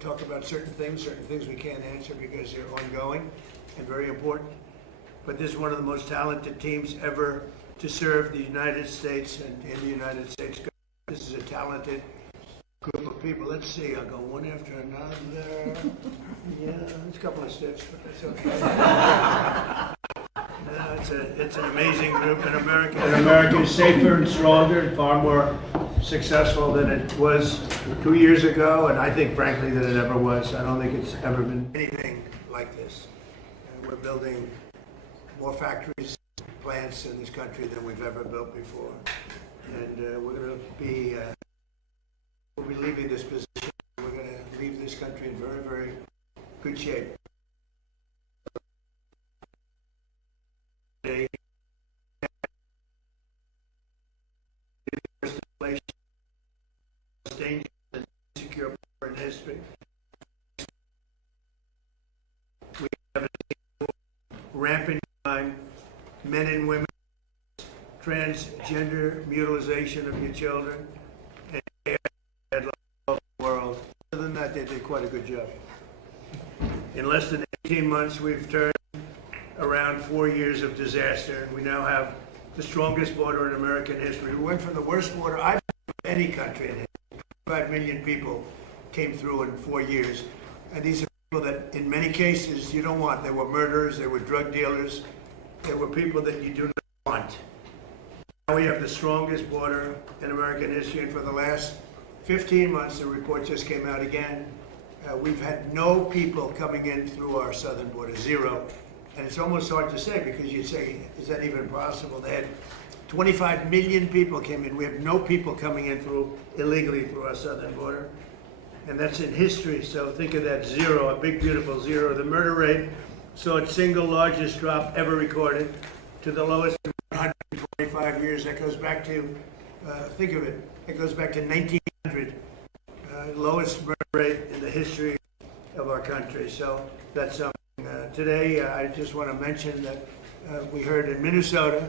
talk about certain things we can't answer because they're ongoing and very important. But this is one of the most talented teams ever to serve the United States and in the United States government. This is a talented group of people. Let's see, I'll go one after another. Yeah, there's a couple of steps, but that's okay. No, it's an amazing group, and America is safer and stronger and far more successful than it was 2 years ago, and I think, frankly, that it ever was. I don't think it's ever been anything like this. We're building more factories, plants in this country than we've ever built before, and we're going to be we'll be leaving this position. We're going to leave this country in very, very good shape. Dangerous and insecure war in history. We have rampant crime, men and women, transgender mutilization of your children, and all over the world. Other than that, they did quite a good job. In less than 18 months, we've turned around 4 years of disaster, and we now have the strongest border in American history. We went from the worst border I've seen in any country in history. 5 million people came through in 4 years, and these are people that in many cases you don't want. They were murderers, they were drug dealers, they were people that you do not want. Now we have the strongest border in American history, and for the last 15 months, the report just came out again, we've had no people coming in through our southern border, zero. And it's almost hard to say, because you say, is that even possible? They had 25 million people came in. We have no people coming in illegally through our southern border. And that's in history, so think of that zero, a big beautiful zero. The murder rate saw its single largest drop ever recorded to the lowest in 125 years. That goes back to, think of it, it goes back to 1900. Lowest murder rate in the history of our country. So that's something. Today, I just want to mention that we heard in Minnesota,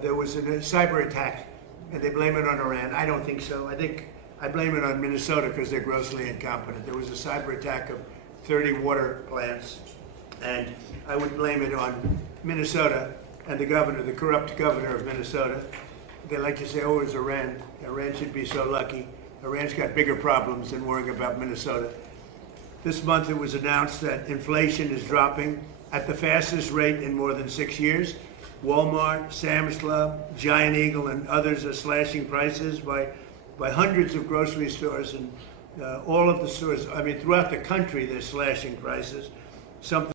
there was a cyber attack, and they blame it on Iran. I don't think so. I blame it on Minnesota because they're grossly incompetent. There was a cyber attack of 30 water plants, and I would blame it on Minnesota and the governor, the corrupt governor of Minnesota. They like to say, oh, it was Iran. Iran should be so lucky. Iran's got bigger problems than worrying about Minnesota. This month it was announced that inflation is dropping at the fastest rate in more than 6 years. Walmart, Sam's Club, Giant Eagle, and others are slashing prices by hundreds of grocery stores, and all of the stores, I mean, throughout the country, they're slashing prices. Something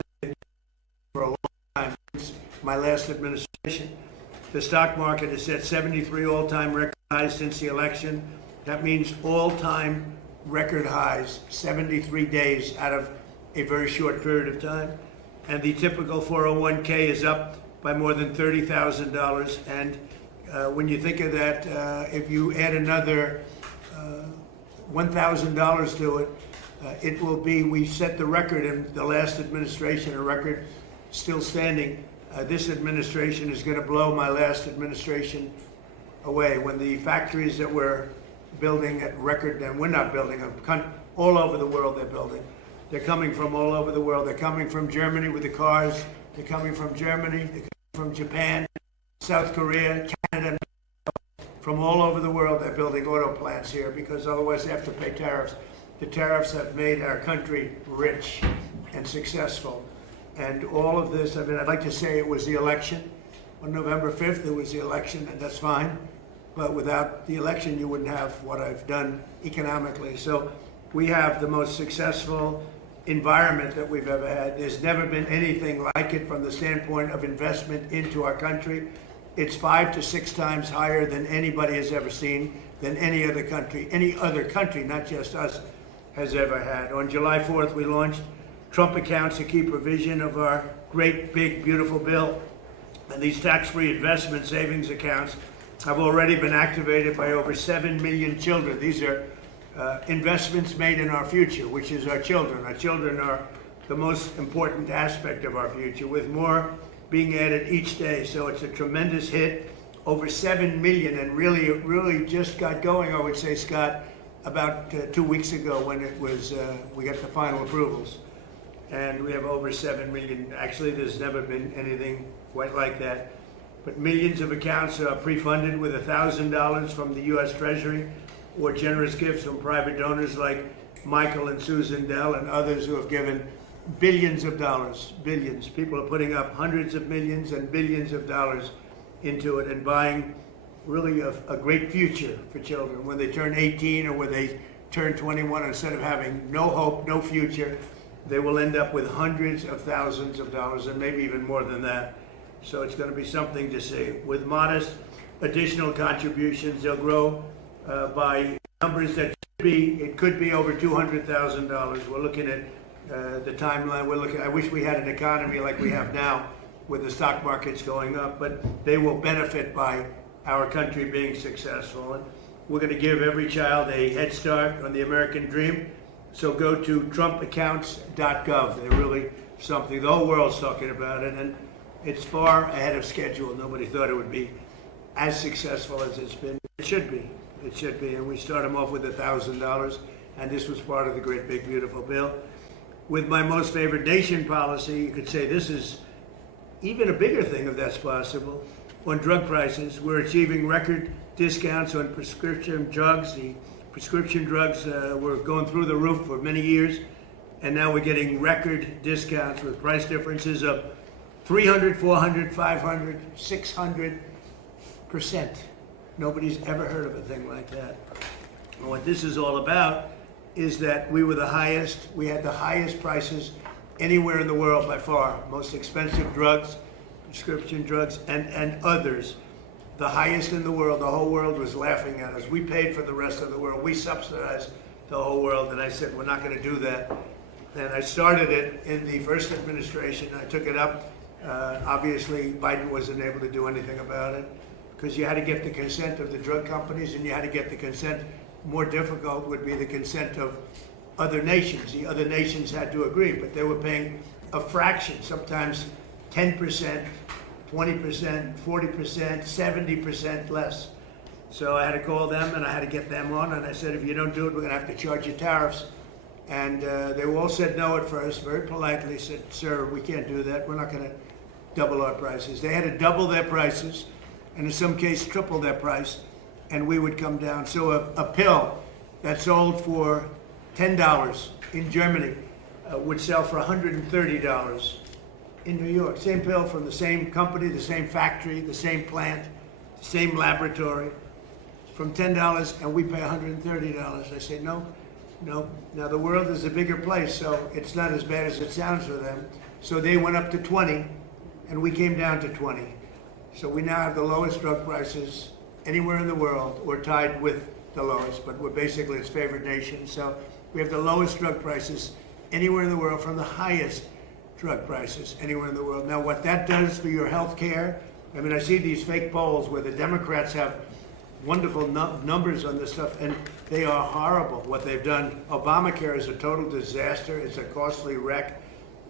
for a long time since my last administration. The stock market has set 73 all-time record highs since the election. That means all-time record highs, 73 days out of a very short period of time. And the typical 401k is up by more than $30,000, and when you think of that, if you add another $1,000 to it, it will be, we set the record in the last administration, a record still standing. This administration is going to blow my last administration away. When the factories that we're building at record, and we're not building them, all over the world they're building. They're coming from all over the world. They're coming from Germany with the cars. They're coming from Germany. They're coming from Japan, South Korea, Canada, from all over the world. They're building auto plants here because otherwise they have to pay tariffs. The tariffs have made our country rich and successful. And all of this, I mean, I'd like to say it was the election. On November 5th, it was the election, and that's fine. But without the election, you wouldn't have what I've done economically. So we have the most successful environment that we've ever had. There's never been anything like it from the standpoint of investment into our country. It's 5 to 6 times higher than anybody has ever seen, than any other country, not just us, has ever had. On July 4th, we launched Trump Accounts, a key provision of our great, big, beautiful bill. And these tax-free investment savings accounts have already been activated by over 7 million children. These are investments made in our future, which is our children. Our children are the most important aspect of our future, with more being added each day. So it's a tremendous hit, over 7 million, and really just got going, I would say, Scott, about 2 weeks ago when it was, we got the final approvals. And we have over 7 million. Actually, there's never been anything quite like that. But millions of accounts are pre-funded with $1,000 from the U.S. Treasury or generous gifts from private donors like Michael and Susan Dell and others who have given billions of dollars, billions. People are putting up hundreds of millions and billions of dollars into it and buying really a great future for children. When they turn 18 or when they turn 21, instead of having no hope, no future, they will end up with hundreds of thousands of dollars and maybe even more than that. So it's going to be something to see. With modest additional contributions, they'll grow by numbers that it could be over $200,000. We're looking at the timeline. I wish we had an economy like we have now with the stock markets going up, but they will benefit by our country being successful. And we're going to give every child a head start on the American dream. So go to trumpaccounts.gov. They're really something. The whole world's talking about it, and it's far ahead of schedule. Nobody thought it would be as successful as it's been. It should be. It should be. And we start them off with $1,000, and this was part of the great big beautiful bill. With my most favored nation policy, you could say this is even a bigger thing if that's possible. On drug prices, we're achieving record discounts on prescription drugs. The prescription drugs were going through the roof for many years, and now we're getting record discounts with price differences of 300, 400, 500, 600%. Nobody's ever heard of a thing like that. And what this is all about is that we had the highest prices anywhere in the world by far. Most expensive drugs, prescription drugs, and others. The highest in the world. The whole world was laughing at us. We paid for the rest of the world. We subsidized the whole world, and I said, we're not going to do that. And I started it in the first administration. I took it up. Obviously, Biden wasn't able to do anything about it because you had to get the consent of the drug companies, and you had to get the consent. More difficult would be the consent of other nations. The other nations had to agree, but they were paying a fraction, sometimes 10%, 20%, 40%, 70% less. So I had to call them and I had to get them on, and I said, if you don't do it, we're going to have to charge you tariffs. And they all said no at first, very politely said, sir, we can't do that. We're not going to double our prices. They had to double their prices, and in some cases triple their price, and we would come down. So a pill that sold for $10 in Germany would sell for $130 in New York. Same pill from the same company, the same factory, the same plant, the same laboratory, from $10, and we pay $130. I say, no. Now the world is a bigger place, so it's not as bad as it sounds for them. So they went up to 20, and we came down to 20. So we now have the lowest drug prices anywhere in the world. We're tied with the lowest, but we're basically its favored nation. So we have the lowest drug prices anywhere in the world from the highest drug prices anywhere in the world. Now, what that does for your health care, I mean, I see these fake polls where the Democrats have wonderful numbers on this stuff, and they are horrible, what they've done. Obamacare is a total disaster. It's a costly wreck.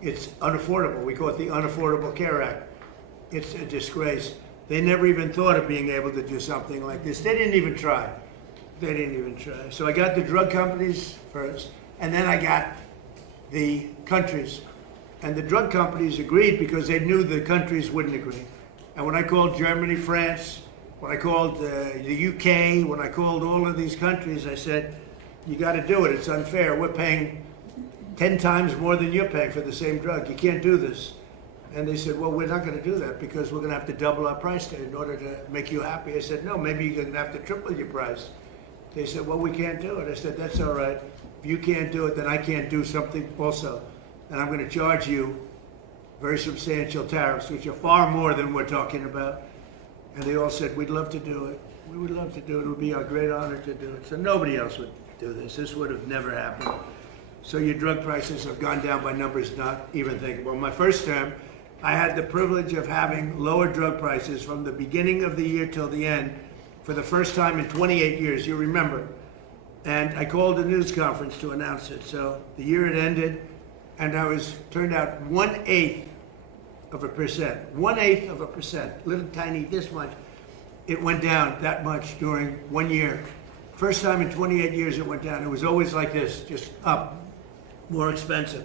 It's unaffordable. We call it the Unaffordable Care Act. It's a disgrace. They never even thought of being able to do something like this. They didn't even try. They didn't even try. So I got the drug companies first, and then I got the countries. And the drug companies agreed because they knew the countries wouldn't agree. And when I called Germany, France, when I called the UK, when I called all of these countries, I said, you got to do it. It's unfair. We're paying 10 times more than you're paying for the same drug. You can't do this. And they said, well, we're not going to do that because we're going to have to double our price in order to make you happy. I said, no, maybe you're going to have to triple your price. They said, well, we can't do it. I said, that's all right. If you can't do it, then I can't do something also. And I'm going to charge you very substantial tariffs, which are far more than we're talking about. And they all said, we'd love to do it. We would love to do it. It would be our great honor to do it. So nobody else would do this. This would have never happened. So your drug prices have gone down by numbers not even thinkable. My first term, I had the privilege of having lower drug prices from the beginning of the year till the end for the first time in 28 years, you remember. And I called a news conference to announce it. So the year had ended, and I was turned out 1/8 of a percent. 1/8 of a percent, little tiny this much. It went down that much during 1 year First time in 28 years it went down. It was always like this, just up, more expensive.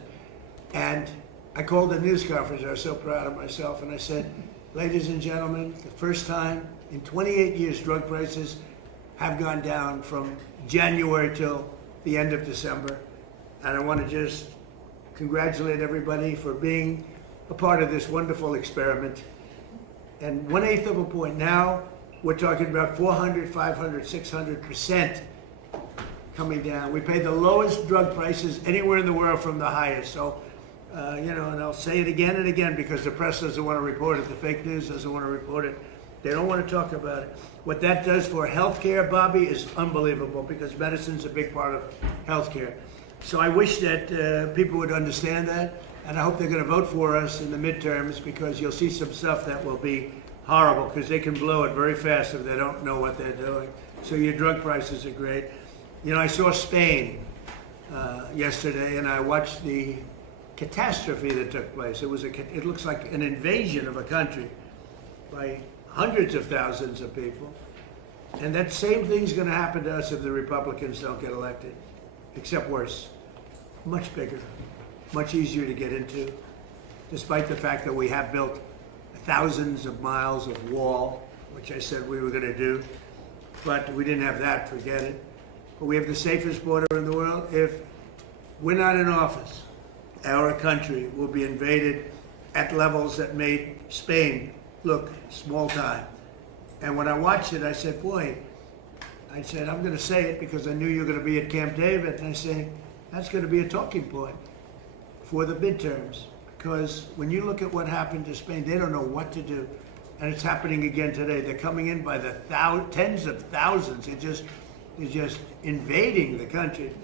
And I called a news conference. I was so proud of myself. And I said, ladies and gentlemen, the first time in 28 years drug prices have gone down from January till the end of December. And I want to just congratulate everybody for being a part of this wonderful experiment. And 1/8 of a point. Now we're talking about 400, 500, 600% coming down. We pay the lowest drug prices anywhere in the world from the highest. So, and I'll say it again and again because the press doesn't want to report it. The fake news doesn't want to report it. They don't want to talk about it. What that does for healthcare, Bobby, is unbelievable because medicine's a big part of healthcare. So I wish that people would understand that, and I hope they're going to vote for us in the midterms because you'll see some stuff that will be horrible because they can blow it very fast if they don't know what they're doing. So your drug prices are great. I saw Spain yesterday, and I watched the catastrophe that took place. It looks like an invasion of a country by hundreds of thousands of people. And that same thing's going to happen to us if the Republicans don't get elected, except worse. Much bigger, much easier to get into, despite the fact that we have built thousands of miles of wall, which I said we were going to do, but we didn't have that, forget it. But we have the safest border in the world. If we're not in office, our country will be invaded at levels that made Spain look small time. And when I watched it, I said, boy, I'm going to say it because I knew you were going to be at Camp David. And I say, that's going to be a talking point for the midterms. Because when you look at what happened to Spain, they don't know what to do. And it's happening again today. They're coming in by the tens of thousands. They're just invading the country.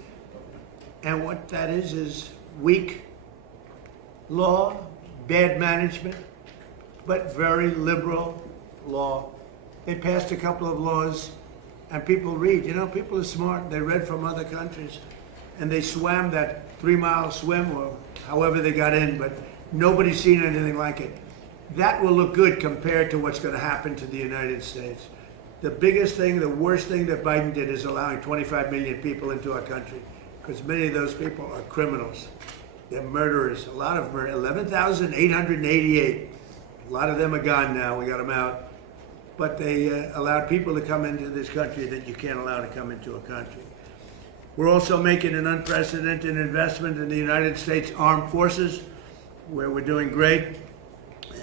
And what that is weak law, bad management, but very liberal law. They passed a couple of laws, and people read. People are smart. They read from other countries, and they swam that 3-mile swim, or however they got in, but nobody's seen anything like it. That will look good compared to what's going to happen to the United States. The biggest thing, the worst thing that Biden did is allowing 25 million people into our country, because many of those people are criminals. They're murderers. A lot of them, 11,888. A lot of them are gone now. We got them out. But they allowed people to come into this country that you can't allow to come into a country. We're also making an unprecedented investment in the United States Armed Forces, where we're doing great.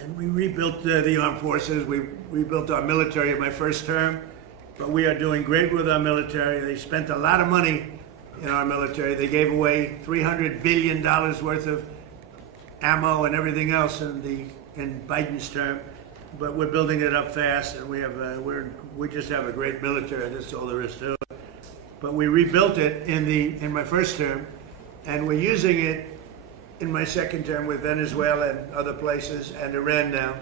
And we rebuilt the armed forces. We rebuilt our military in my first term. But we are doing great with our military. They spent a lot of money in our military. They gave away $300 billion worth of ammo and everything else in Biden's term. But we're building it up fast, and we just have a great military. That's all there is to it. But we rebuilt it in my first term, and we're using it in my second term with Venezuela and other places, and Iran now.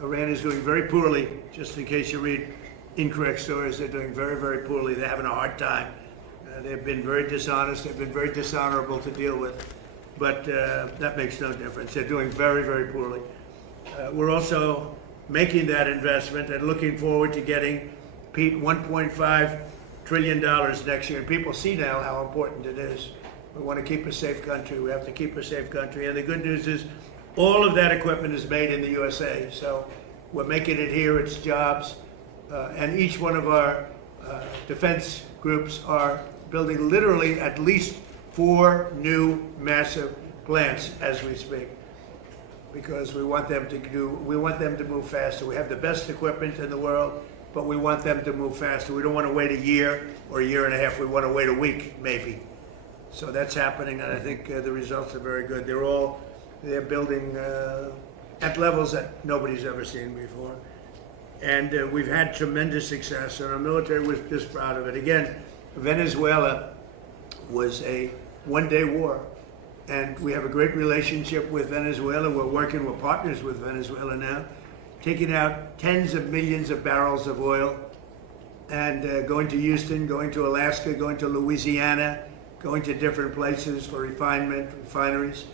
Iran is doing very poorly. Just in case you read incorrect stories, they're doing very, very poorly. They're having a hard time. They've been very dishonest. They've been very dishonorable to deal with. But that makes no difference. They're doing very, very poorly. We're also making that investment and looking forward to getting, Pete, $1.5 trillion next year. And people see now how important it is. We want to keep a safe country. We have to keep a safe country. And the good news is all of that equipment is made in the USA. So we're making it here. It's jobs. And each one of our defense groups are building literally at least 4 new massive plants as we speak, because we want them to move faster. We have the best equipment in the world, but we want them to move faster. We don't want to wait a year or a year and a half. We want to wait a week, maybe. So that's happening, and I think the results are very good. They're building at levels that nobody's ever seen before. And we've had tremendous success, and our military was just proud of it. Again, Venezuela was a one-day war, and we have a great relationship with Venezuela. We're partners with Venezuela now, taking out tens of millions of barrels of oil, and going to Houston, going to Alaska, going to Louisiana, going to different places for refineries,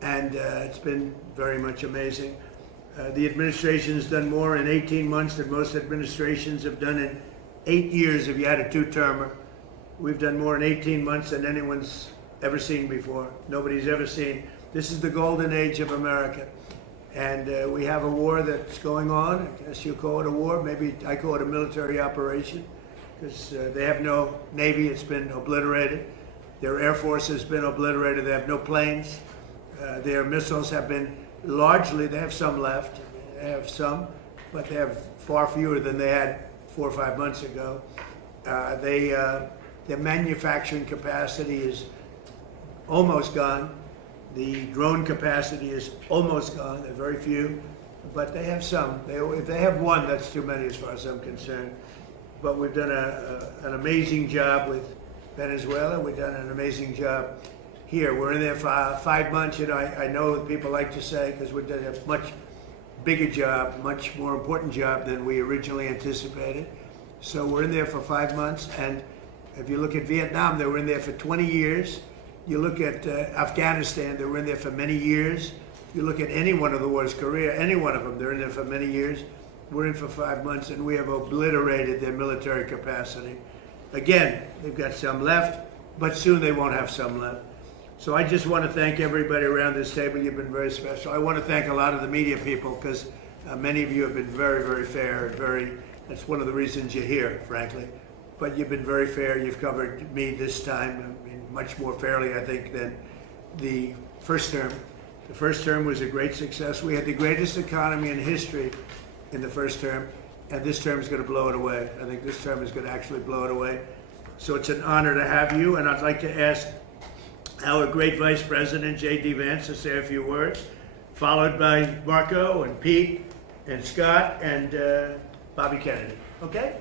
and it's been very much amazing. The administration has done more in 18 months than most administrations have done in 8 years if you had a 2-termer. We've done more in 18 months than anyone's ever seen before. Nobody's ever seen. This is the golden age of America. And we have a war that's going on. I guess you call it a war. Maybe I call it a military operation, because they have no Navy. It's been obliterated. Their Air Force has been obliterated. They have no planes. Their missiles have been largely, they have some left. They have some, but they have far fewer than they had 4 or 5 months ago. Their manufacturing capacity is almost gone. The drone capacity is almost gone. There are very few, but they have some. If they have one, that's too many as far as I'm concerned. But we've done an amazing job with Venezuela. We've done an amazing job here. We're in there for 5 months. You know, I know what people like to say, because we did a much bigger job, much more important job than we originally anticipated. So we're in there for 5 months, and if you look at Vietnam, they were in there for 20 years. You look at Afghanistan, they were in there for many years. You look at any one of the wars, Korea, any one of them, they're in there for many years. We're in for 5 months, and we have obliterated their military capacity. Again, they've got some left, but soon they won't have some left. So I just want to thank everybody around this table. You've been very special. I want to thank a lot of the media people, because many of you have been very, very fair and that's one of the reasons you're here, frankly. But you've been very fair. You've covered me this time, I mean, much more fairly, I think, than the first term. The first term was a great success. We had the greatest economy in history in the first term, and this term is going to blow it away. I think this term is going to actually blow it away. So it's an honor to have you, and I'd like to ask our great Vice President, J.D. Vance, to say a few words, followed by Marco and Pete and Scott and Bobby Kennedy. Okay?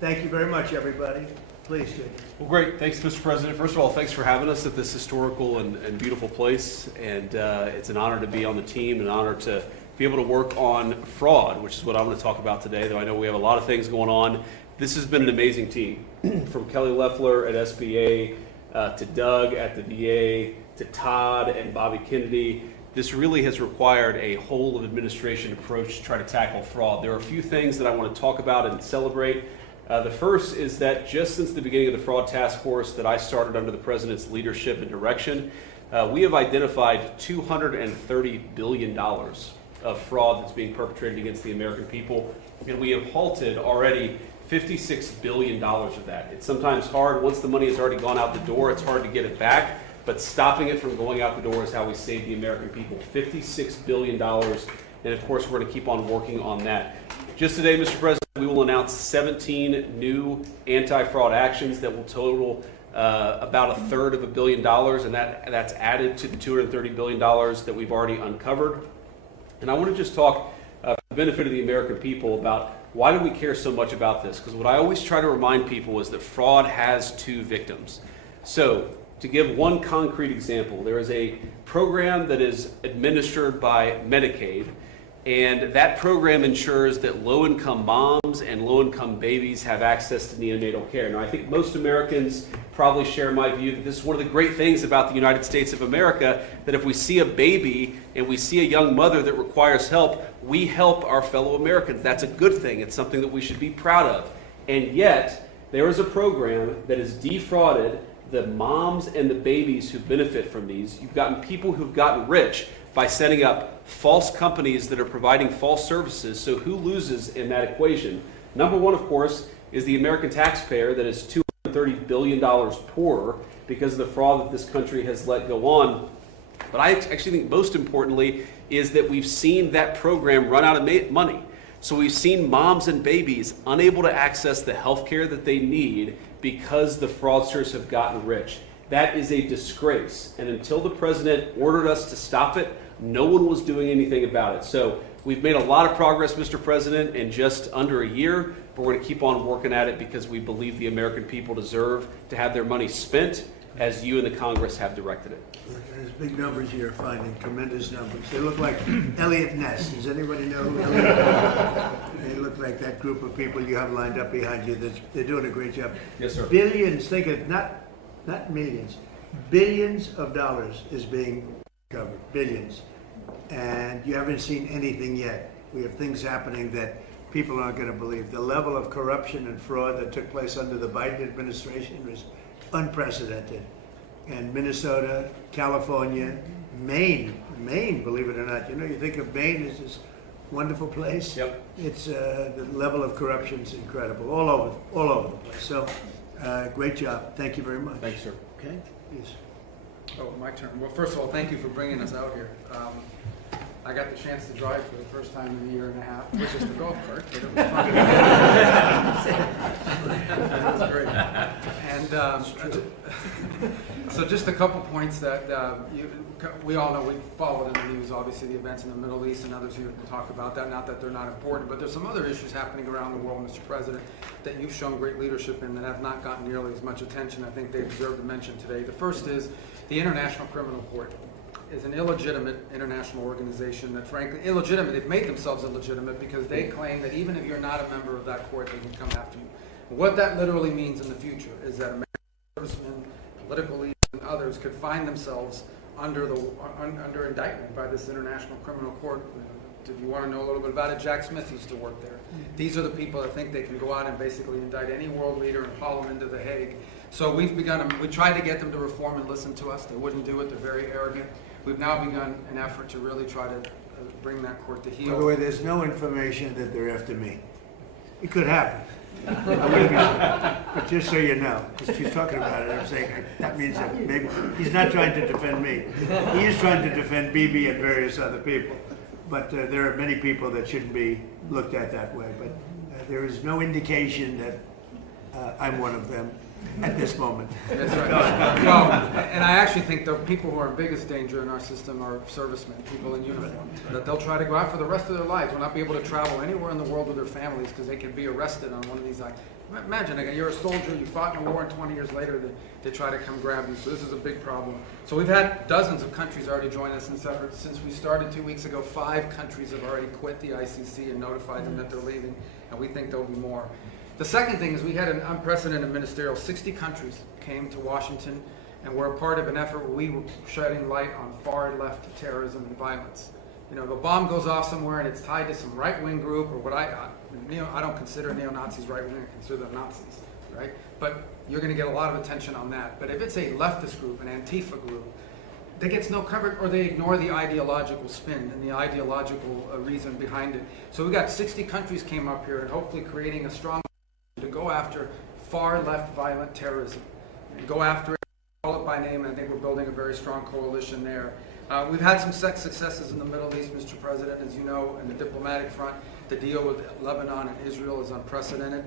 Thank you very much, everybody. Please, J.D. Well, great. Thanks, Mr. President. First of all, thanks for having us at this historical and beautiful place. And it's an honor to be on the team, an honor to be able to work on fraud, which is what I'm going to talk about today, though I know we have a lot of things going on. This has been an amazing team, from Kelly Loeffler at SBA, to Doug at the VA, to Todd and Bobby Kennedy. This really has required a whole of administration approach to try to tackle fraud. There are a few things that I want to talk about and celebrate. The first is that just since the beginning of the fraud task force that I started under the President's leadership and direction, we have identified $230 billion of fraud that's being perpetrated against the American people, and we have halted already $56 billion of that. It's sometimes hard. Once the money has already gone out the door, it's hard to get it back, but stopping it from going out the door is how we save the American people. $56 billion, and of course we're going to keep on working on that. Just today, Mr. President, we will announce 17 new anti-fraud actions that will total about $1/3 billion, and that's added to the $230 billion that we've already uncovered. And I want to just talk for the benefit of the American people about why do we care so much about this? Because what I always try to remind people is that fraud has two victims. So, to give one concrete example, there is a program that is administered by Medicaid, and that program ensures that low-income moms and low-income babies have access to neonatal care. Now, I think most Americans probably share my view that this is one of the great things about the United States of America, that if we see a baby and we see a young mother that requires help, we help our fellow Americans. That's a good thing. It's something that we should be proud of. And yet, there is a program that has defrauded the moms and the babies who benefit from these. You've gotten people who've gotten rich by setting up false companies that are providing false services. So who loses in that equation? Number one, of course, is the American taxpayer that is $230 billion poorer because of the fraud that this country has let go on. But I actually think most importantly is that we've seen that program run out of money. So we've seen moms and babies unable to access the health care that they need because the fraudsters have gotten rich. That is a disgrace. And until the president ordered us to stop it, no one was doing anything about it. So we've made a lot of progress, Mr. President, in just under a year, but we're going to keep on working at it because we believe the American people deserve to have their money spent as you and the Congress have directed it. There's big numbers you're finding, tremendous numbers. They look like Elliot Ness. Does anybody know who Elliot Ness is? They look like that group of people you have lined up behind you. They're doing a great job. Yes, sir. Billions, think of not millions, billions of dollars is being covered, billions. And you haven't seen anything yet. We have things happening that people aren't going to believe. The level of corruption and fraud that took place under the Biden administration was unprecedented. And Minnesota, California, Maine, believe it or not. You know, you think of Maine as this wonderful place. Yep. It's the level of corruption is incredible, all over the place. So, great job. Thank you very much. Thanks, sir. Okay, please. Oh, my turn. Well, first of all, thank you for bringing us out here. I got the chance to drive for the first time in a year and a half, which is the golf cart, but it was fun. It was great. And so just a couple points that we all know, we followed in the news, obviously, the events in the Middle East, and others here can talk about that. Not that they're not important, but there's some other issues happening around the world, Mr. President, that you've shown great leadership in that have not gotten nearly as much attention. I think they deserve to mention today. The first is the International Criminal Court is an illegitimate international organization that, frankly, illegitimate. They've made themselves illegitimate because they claim that even if you're not a member of that court, they can come after you. What that literally means in the future is that American servicemen, political leaders, and others could find themselves under indictment by this International Criminal Court. If you want to know a little bit about it, Jack Smith used to work there. These are the people that think they can go out and basically indict any world leader and haul them into The Hague. So we tried to get them to reform and listen to us. They wouldn't do it. They're very arrogant. We've now begun an effort to really try to bring that court to heel. By the way, there's no information that they're after me. It could happen. But just so you know, because she's talking about it, I'm saying that means that maybe he's not trying to defend me. He is trying to defend Bibi and various other people. But there are many people that shouldn't be looked at that way. But there is no indication that I'm one of them at this moment. That's right. Well, and I actually think the people who are in biggest danger in our system are servicemen, people in uniform, that they'll try to go out for the rest of their lives, will not be able to travel anywhere in the world with their families because they can be arrested on one of these acts. Imagine, you're a soldier, you fought in a war, and 20 years later they try to come grab you. So this is a big problem. So we've had dozens of countries already join us in this effort. Since we started 2 weeks ago, 5 countries have already quit the ICC and notified them that they're leaving, and we think there'll be more. The second thing is we had an unprecedented ministerial. 60 countries came to Washington and were a part of an effort where we were shedding light on far-left terrorism and violence. You know, if a bomb goes off somewhere and it's tied to some right-wing group or what I don't consider neo-Nazis right-wing, I consider them Nazis, right? But you're going to get a lot of attention on that. But if it's a leftist group, an Antifa group, that gets no coverage, or they ignore the ideological spin and the ideological reason behind it. So we got 60 countries came up here and hopefully creating a strong to go after far-left violent terrorism, and go after it, call it by name, and I think we're building a very strong coalition there. We've had some successes in the Middle East, Mr. President, as you know, in the diplomatic front. The deal with Lebanon and Israel is unprecedented.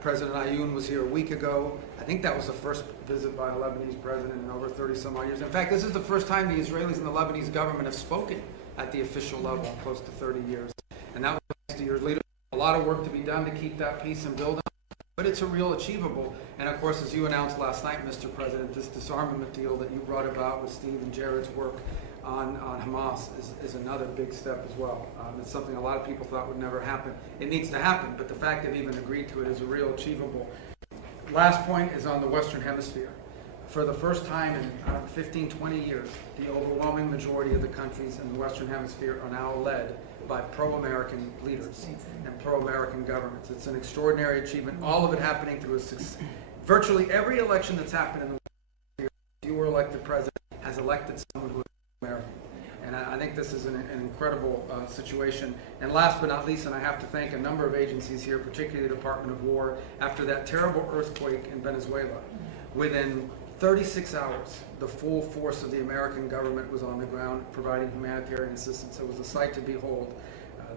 President Ayoun was here a week ago. I think that was the first visit by a Lebanese president in over 30-some odd years. In fact, this is the first time the Israelis and the Lebanese government have spoken at the official level in close to 30 years. And that was thanks to your leadership. A lot of work to be done to keep that peace and build on. But it's a real achievable. And of course, as you announced last night, Mr. President, this disarmament deal that you brought about with Steve and Jared's work on Hamas is another big step as well. It's something a lot of people thought would never happen. It needs to happen, but the fact they've even agreed to it is a real achievable. Last point is on the Western Hemisphere. For the first time in 15, 20 years, the overwhelming majority of the countries in the Western Hemisphere are now led by pro-American leaders and pro-American governments. It's an extraordinary achievement, all of it happening through virtually every election that's happened in the world. If you were elected president, has elected someone who is American. And I think this is an incredible situation. And last but not least, and I have to thank a number of agencies here, particularly the Department of War, after that terrible earthquake in Venezuela, within 36 hours, the full force of the American government was on the ground providing humanitarian assistance. It was a sight to behold.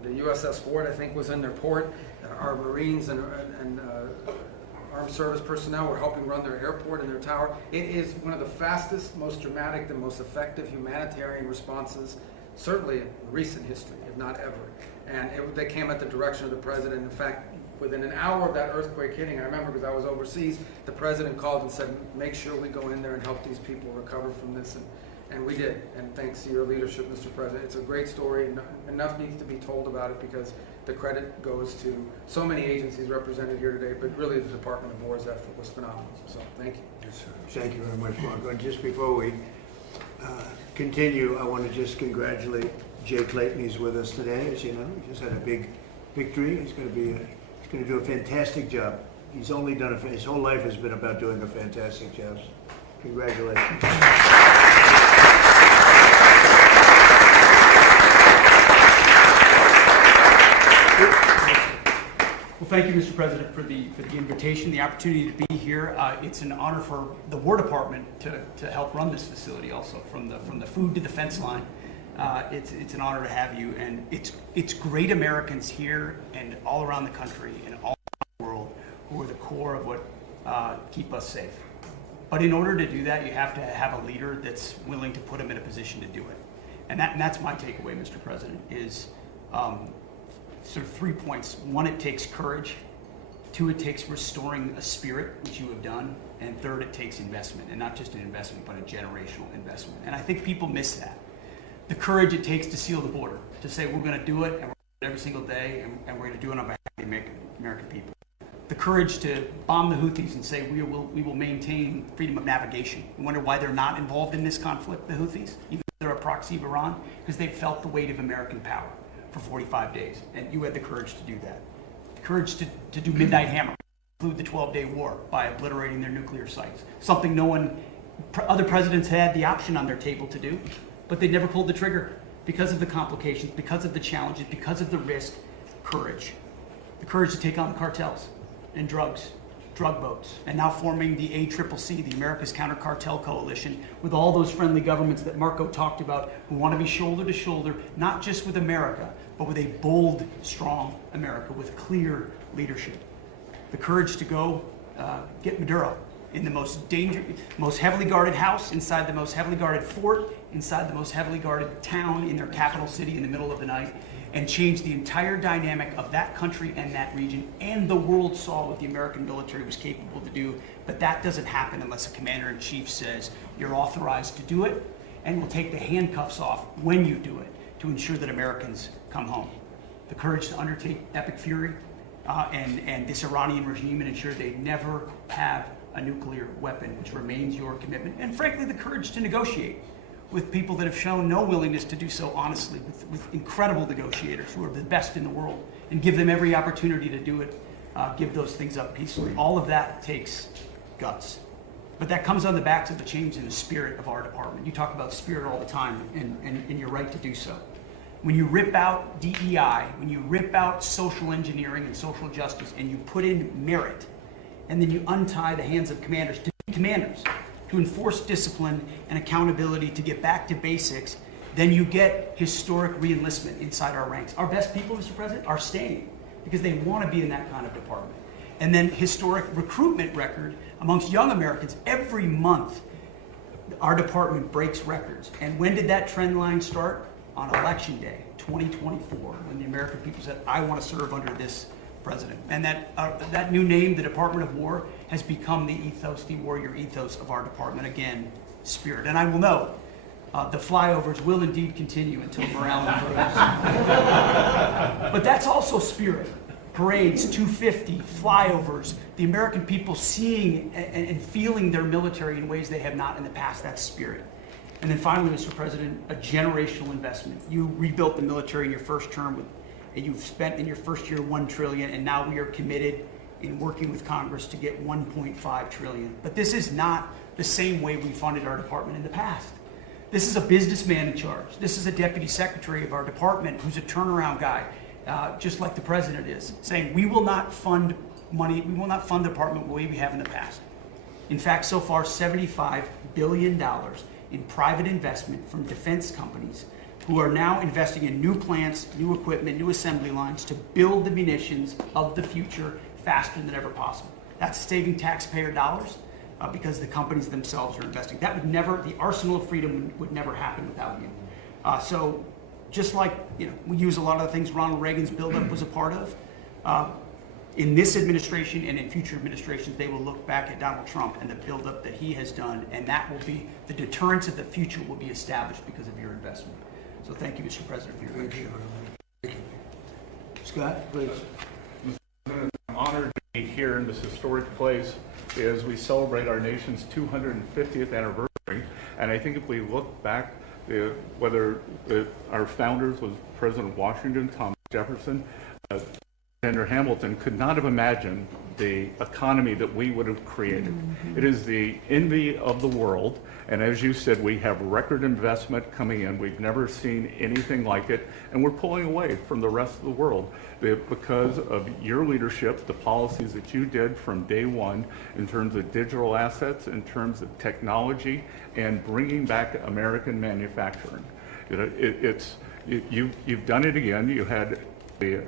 The USS Ford, I think, was in their port. Our Marines and armed service personnel were helping run their airport and their tower. It is one of the fastest, most dramatic, and most effective humanitarian responses, certainly in recent history, if not ever. And they came at the direction of the president. In fact, within an hour of that earthquake hitting, I remember because I was overseas, the president called and said, make sure we go in there and help these people recover from this. And we did. And thanks to your leadership, Mr. President. It's a great story. Enough needs to be told about it because the credit goes to so many agencies represented here today, but really the Department of War's effort was phenomenal. So thank you. Yes, sir. Thank you very much, Marco. And just before we continue, I want to just congratulate Jay Clayton. He's with us today, as you know. He just had a big victory. He's going to do a fantastic job He's only done his whole life has been about doing a fantastic job. Congratulations. Well, thank you, Mr. President, for the invitation, the opportunity to be here. It's an honor for the War Department to help run this facility also, from the food to the fence line. It's an honor to have you, and it's great Americans here and all around the country and all around the world who are the core of what keep us safe. But in order to do that, you have to have a leader that's willing to put them in a position to do it. And that's my takeaway, Mr. President, is sort of 3 points. One, it takes courage. 2, it takes restoring a spirit, which you have done. And 3rd, it takes investment, and not just an investment, but a generational investment. And I think people miss that. The courage it takes to seal the border, to say we're going to do it, and we're going to do it every single day, and we're going to do it on behalf of the American people. The courage to bomb the Houthis and say we will maintain freedom of navigation. You wonder why they're not involved in this conflict, the Houthis, even though they're a proxy of Iran, because they've felt the weight of American power for 45 days, and you had the courage to do that. The courage to do Midnight Hammer, include the 12-day war by obliterating their nuclear sites, something other presidents had the option on their table to do, but they never pulled the trigger because of the complications, because of the challenges, because of the risk. Courage. The courage to take on the cartels and drugs, drug boats, and now forming the ACCC, the America's Counter Cartel Coalition, with all those friendly governments that Marco talked about who want to be shoulder to shoulder, not just with America, but with a bold, strong America with clear leadership. The courage to go get Maduro in the most heavily guarded house, inside the most heavily guarded fort, inside the most heavily guarded town in their capital city in the middle of the night, and change the entire dynamic of that country and that region. And the world saw what the American military was capable to do, but that doesn't happen unless a commander-in-chief says you're authorized to do it and will take the handcuffs off when you do it to ensure that Americans come home. The courage to undertake Epic Fury and this Iranian regime and ensure they never have a nuclear weapon, which remains your commitment. And frankly, the courage to negotiate with people that have shown no willingness to do so honestly, with incredible negotiators who are the best in the world, and give them every opportunity to do it, give those things up peacefully. All of that takes guts. But that comes on the backs of the change in the spirit of our department. You talk about spirit all the time, and you're right to do so. When you rip out DEI, when you rip out social engineering and social justice, and you put in merit, and then you untie the hands of commanders to be commanders, to enforce discipline and accountability, to get back to basics, then you get historic re-enlistment inside our ranks. Our best people, Mr. President, are staying because they want to be in that kind of department. And then historic recruitment record amongst young Americans. Every month, our department breaks records. And when did that trend line start? On Election Day, 2024, when the American people said, I want to serve under this president. And that new name, the Department of War, has become the ethos, the warrior ethos of our department. Again, spirit. And I will note, the flyovers will indeed continue until morale improves. But that's also spirit. Parades, 250, flyovers, the American people seeing and feeling their military in ways they have not in the past. That's spirit. And then finally, Mr. President, a generational investment. You rebuilt the military in your first term, and you've spent in your first year $1 trillion, and now we are committed in working with Congress to get $1.5 trillion. But this is not the same way we funded our department in the past. This is a businessman in charge. This is a deputy secretary of our department who's a turnaround guy, just like the president is, saying we will not fund money, we will not fund the department the way we have in the past. In fact, so far, $75 billion in private investment from defense companies who are now investing in new plants, new equipment, new assembly lines to build the munitions of the future faster than ever possible. That's saving taxpayer dollars because the companies themselves are investing. That would never, the arsenal of freedom would never happen without you. So just like we use a lot of the things Ronald Reagan's buildup was a part of, in this administration and in future administrations, they will look back at Donald Trump and the buildup that he has done, and that will be, the deterrence of the future will be established because of your investment. So thank you, Mr. President, for your leadership. Thank you. Scott, please. I'm honored to be here in this historic place as we celebrate our nation's 250th anniversary. And I think if we look back, whether our founders was President Washington, Thomas Jefferson, Alexander Hamilton could not have imagined the economy that we would have created. It is the envy of the world. And as you said, we have record investment coming in. We've never seen anything like it. And we're pulling away from the rest of the world because of your leadership, the policies that you did from day one in terms of digital assets, in terms of technology, and bringing back American manufacturing. You know, you've done it again. You had the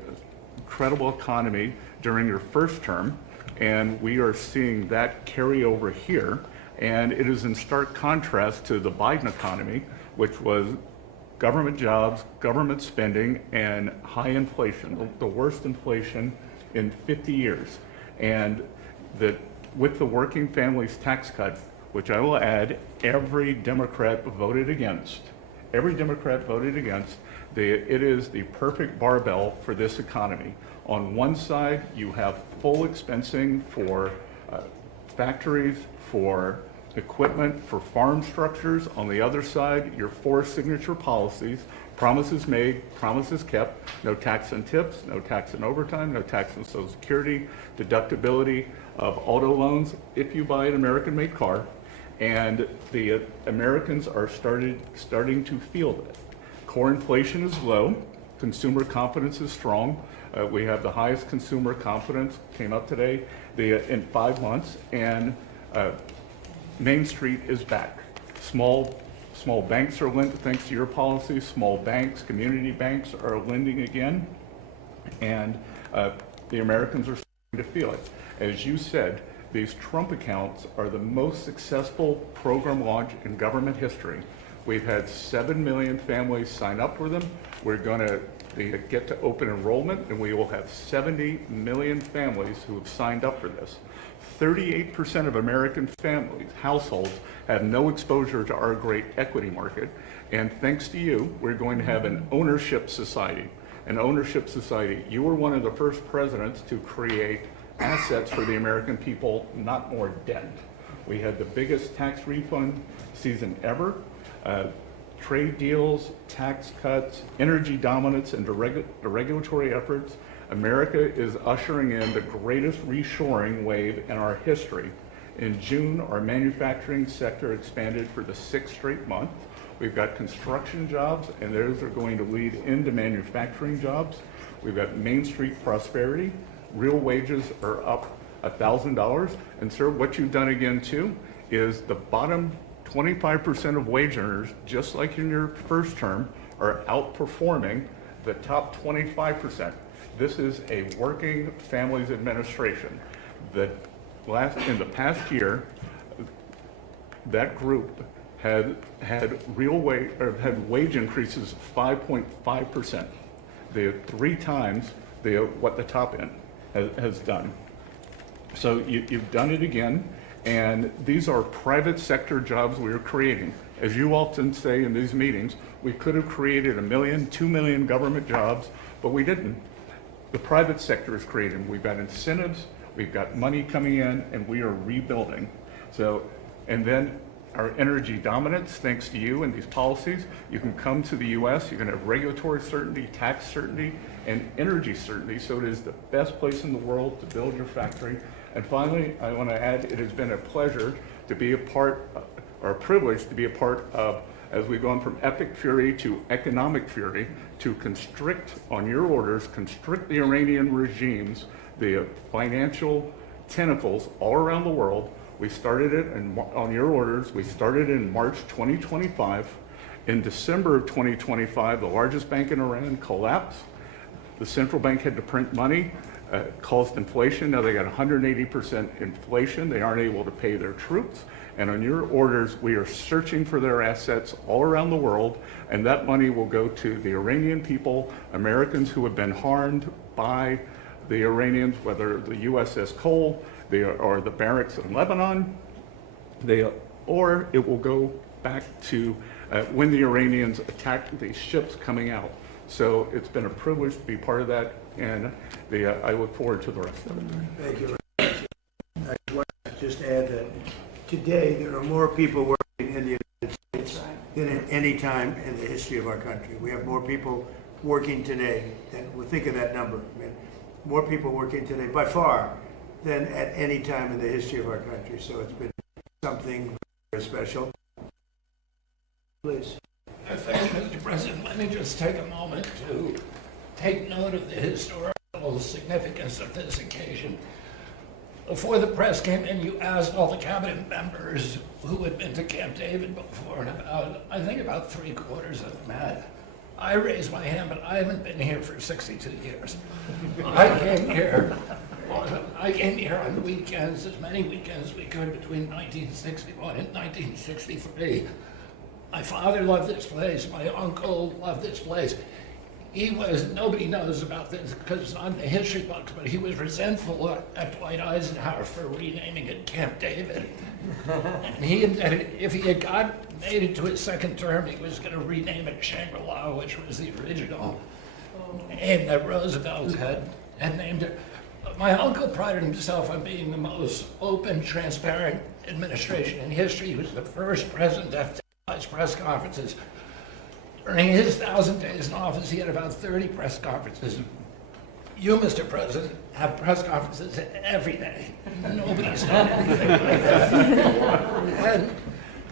incredible economy during your first term, and we are seeing that carry over here. And it is in stark contrast to the Biden economy, which was government jobs, government spending, and high inflation, the worst inflation in 50 years. And that with the working families tax cut, which I will add, every Democrat voted against. Every Democrat voted against. It is the perfect barbell for this economy. On one side, you have full expensing for factories, for equipment, for farm structures. On the other side, your 4 signature policies, promises made, promises kept, no tax on tips, no tax on overtime, no tax on Social Security, deductibility of auto loans if you buy an American-made car. And the Americans are starting to feel that. Core inflation is low, consumer confidence is strong. We have the highest consumer confidence, came up today, in 5 months, and Main Street is back. Small banks are lending, thanks to your policies. Small banks, community banks are lending again, and the Americans are starting to feel it. As you said, these Trump accounts are the most successful program launch in government history. We've had 7 million families sign up for them. We're going to get to open enrollment, and we will have 70 million families who have signed up for this. 38% of American families, households, have no exposure to our great equity market. And thanks to you, we're going to have an ownership society. An ownership society. You were one of the first presidents to create assets for the American people, not more debt. We had the biggest tax refund season ever. Trade deals, tax cuts, energy dominance, and the regulatory efforts. America is ushering in the greatest reshoring wave in our history. In June, our manufacturing sector expanded for the 6th straight month. We've got construction jobs, and those are going to lead into manufacturing jobs. We've got Main Street prosperity. Real wages are up $1,000. And sir, what you've done again too is the bottom 25% of wage earners, just like in your first term, are outperforming the top 25%. This is a working families administration that in the past year, that group had wage increases of 5.5%. They have 3 times what the top end has done. So you've done it again, and these are private sector jobs we are creating. As you often say in these meetings, we could have created 1 million, 2 million government jobs, but we didn't. The private sector is creating. We've got incentives, we've got money coming in, and we are rebuilding. So, and then our energy dominance, thanks to you and these policies, you can come to the U.S., you can have regulatory certainty, tax certainty, and energy certainty. So it is the best place in the world to build your factory. And finally, I want to add, it has been a pleasure to be a part, or a privilege to be a part of, as we've gone from epic fury to economic fury, to constrict, on your orders, constrict the Iranian regimes, the financial tentacles all around the world. We started it on your orders. We started in March 2025. In December of 2025, the largest bank in Iran collapsed. The central bank had to print money, caused inflation. Now they got 180% inflation. They aren't able to pay their troops. And on your orders, we are searching for their assets all around the world, and that money will go to the Iranian people, Americans who have been harmed by the Iranians, whether the USS Cole, or the barracks in Lebanon, or it will go back to when the Iranians attacked the ships coming out. So it's been a privilege to be part of that, and I look forward to the rest of it. Thank you very much. I want to just add that today there are more people working in the United States than at any time in the history of our country. We have more people working today, and we'll think of that number. More people working today by far than at any time in the history of our country. So it's been something very special. Please. Thank you, Mr. President. Let me just take a moment to take note of the historical significance of this occasion. Before the press came in, you asked all the cabinet members who had been to Camp David before, and I think about 3/4 of them had. I raised my hand, but I haven't been here for 62 years. I came here on the weekends, as many weekends as we could between 1961 and 1963. My father loved this place. My uncle loved this place. He was, nobody knows about this because it's not in the history books, but he was resentful at Dwight Eisenhower for renaming it Camp David. And he intended, if he had made it to his second term, he was going to rename it Shangri-La, which was the original name that Roosevelt had named it. My uncle prided himself on being the most open, transparent administration in history. He was the first president to have press conferences. During his 1,000 days in office, he had about 30 press conferences. You, Mr. President, have press conferences every day. Nobody's done anything like that.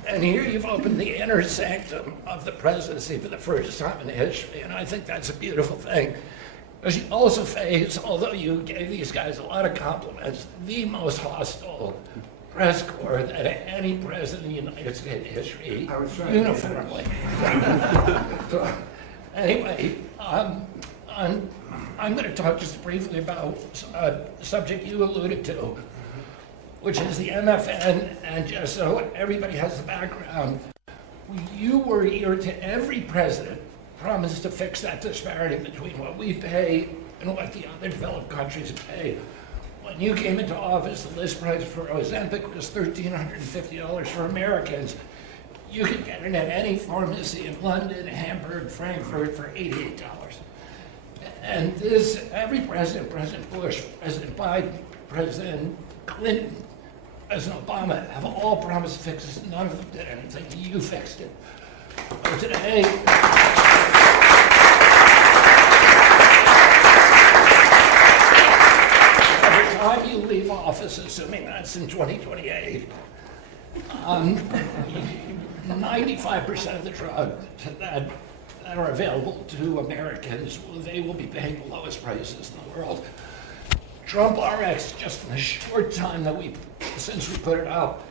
And here you've opened the inner sanctum of the presidency for the first time in history, and I think that's a beautiful thing. Because you also face, although you gave these guys a lot of compliments, the most hostile press corps that any president in the United States history uniformly. So, anyway, I'm going to talk just briefly about a subject you alluded to, which is the MFN, and just so everybody has the background, you were here to every president promised to fix that disparity between what we pay and what the other developed countries pay. When you came into office, the list price for Ozempic was $1,350 for Americans. You could get it at any pharmacy in London, Hamburg, Frankfurt for $88. And this, every president, President Bush, President Biden, President Clinton, President Obama, have all promised fixes. None of them did anything. You fixed it. But today, time you leave office, assuming that's in 2028, 95% of the drugs that are available to Americans, they will be paying the lowest prices in the world. Trump RX, just in the short time since we put it up,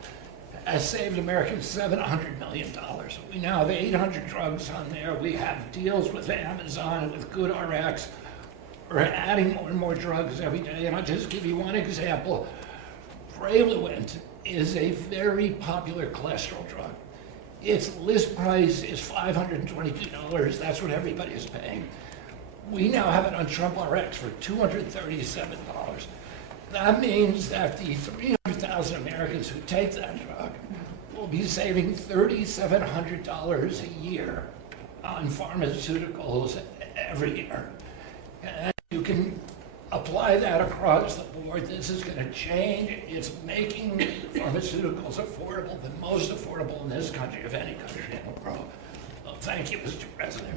has saved Americans $700 million. We now have 800 drugs on there. We have deals with Amazon and with GoodRx. We're adding more and more drugs every day, and I'll just give you one example. Praluent is a very popular cholesterol drug. Its list price is $522. That's what everybody is paying. We now have it on Trump RX for $237. That means that the 300,000 Americans who take that drug will be saving $3,700 a year on pharmaceuticals every year. And you can apply that across the board. This is going to change. It's making pharmaceuticals affordable, the most affordable in this country of any country in the world. Well, thank you, Mr. President.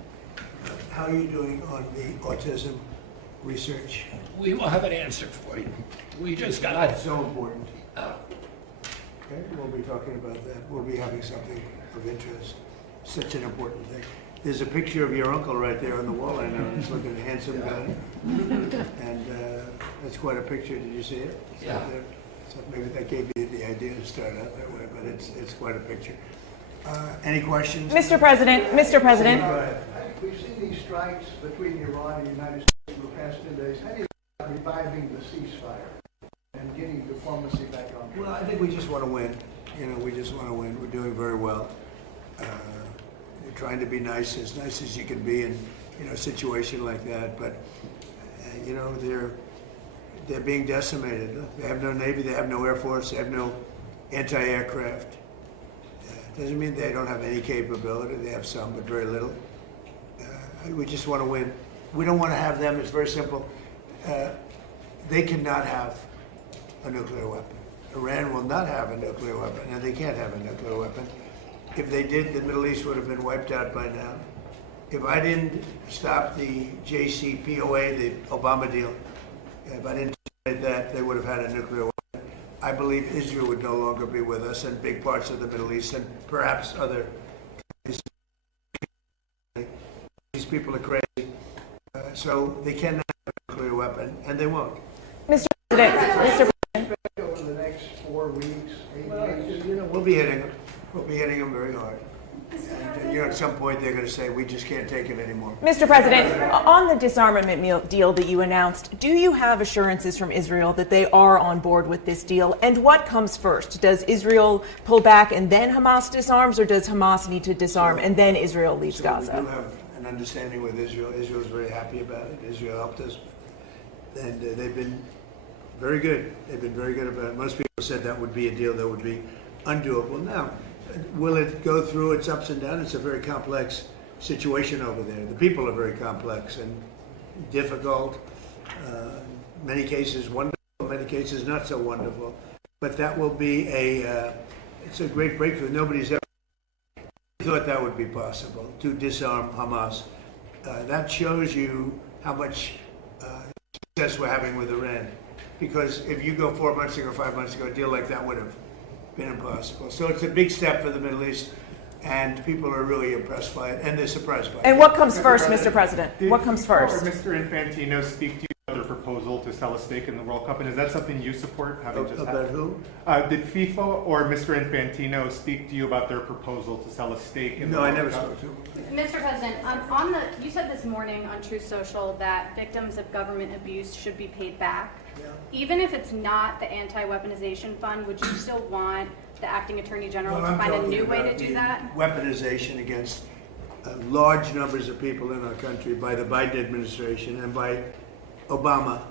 How are you doing on the autism research? We will have an answer for you. We just got That's so important. Okay, we'll be talking about that. We'll be having something of interest. Such an important thing. There's a picture of your uncle right there on the wall. I know he's looking handsome guy. And that's quite a picture. Did you see it? It's Yeah. out there. So maybe that gave you the idea to start out that way, but it's quite a picture. Any questions? Mr. President, Mr. President. We've seen these strikes between Iran and the United States over the past 10 days. How do you about reviving the ceasefire and getting diplomacy back on track? Well, I think we just want to win. You know, we just want to win. We're doing very well. We're trying to be nice as you can be in, a situation like that. But, they're being decimated. They have no Navy, they have no Air Force, they have no anti-aircraft. Doesn't mean they don't have any capability. They have some, but very little. We just want to win. We don't want to have them. It's very simple. They cannot have a nuclear weapon. Iran will not have a nuclear weapon, and they can't have a nuclear weapon. If they did, the Middle East would have been wiped out by now. If I didn't stop the JCPOA, the Obama deal, if I didn't that, they would have had a nuclear weapon. I believe Israel would no longer be with us and big parts of the Middle East and perhaps other countries. These people are crazy. So they cannot have a nuclear weapon, and they won't. Mr. President, Over the next 4 weeks, 8 weeks. You know, we'll be hitting them. We'll be hitting them very hard. And, at some point, they're going to say, we just can't take it anymore. Mr. President, on the disarmament deal that you announced, do you have assurances from Israel that they are on board with this deal? And what comes first? Does Israel pull back and then Hamas disarms, or does Hamas need to disarm and then Israel leaves So Gaza? we do have an understanding with Israel. Israel's very happy about it. Israel helped us. And they've been very good. They've been very good about it. Most people said that would be a deal that would be undoable. Now, will it go through its ups and downs? It's a very complex situation over there. The people are very complex and difficult. Many cases wonderful, many cases not so wonderful. But that will be it's a great breakthrough. Nobody's ever thought that would be possible, to disarm Hamas. That shows you how much success we're having with Iran. Because if you go 4 months ago, 5 months ago, a deal like that would have been impossible. So it's a big step for the Middle East, and people are really impressed by it, and they're surprised by it. And what comes first, Mr. President? What comes Did first? Mr. Infantino speak to you about their proposal to sell a stake in the World Cup, and is that something you support? Having just About who? Did FIFA or Mr. Infantino speak to you about their proposal to sell a stake in the No, I World never Cup? spoke to him. Mr. President, you said this morning on Truth Social that victims of government abuse should be paid back. Yeah. Even if it's not the anti-weaponization fund, would you still want the acting attorney general Well, to I'm find a talking new way about to do the that? Weaponization against large numbers of people in our country by the Biden administration and by Obama,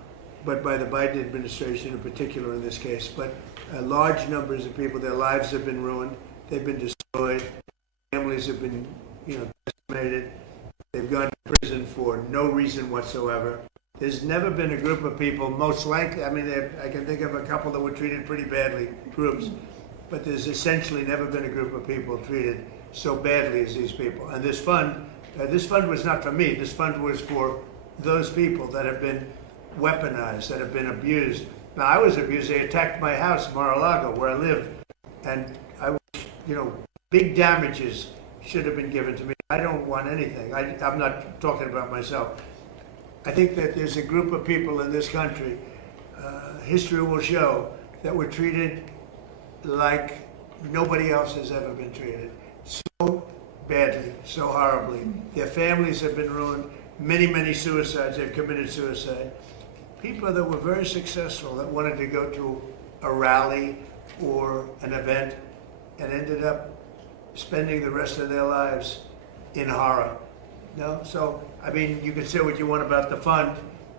but by the Biden administration in particular in this case. But large numbers of people, their lives have been ruined, they've been destroyed, families have been, decimated, they've gone to prison for no reason whatsoever. There's never been a group of people, most likely, I can think of a couple that were treated pretty badly, groups, but there's essentially never been a group of people treated so badly as these people. And this fund was not for me. This fund was for those people that have been weaponized, that have been abused. Now, I was abused. They attacked my house, Mar-a-Lago, where I live. And big damages should have been given to me. I don't want anything. I'm not talking about myself. I think that there's a group of people in this country, history will show, that were treated like nobody else has ever been treated. So badly, so horribly. Their families have been ruined. Many, many suicides. They've committed suicide. People that were very successful that wanted to go to a rally or an event and ended up spending the rest of their lives in horror. No, so you can say what you want about the fund,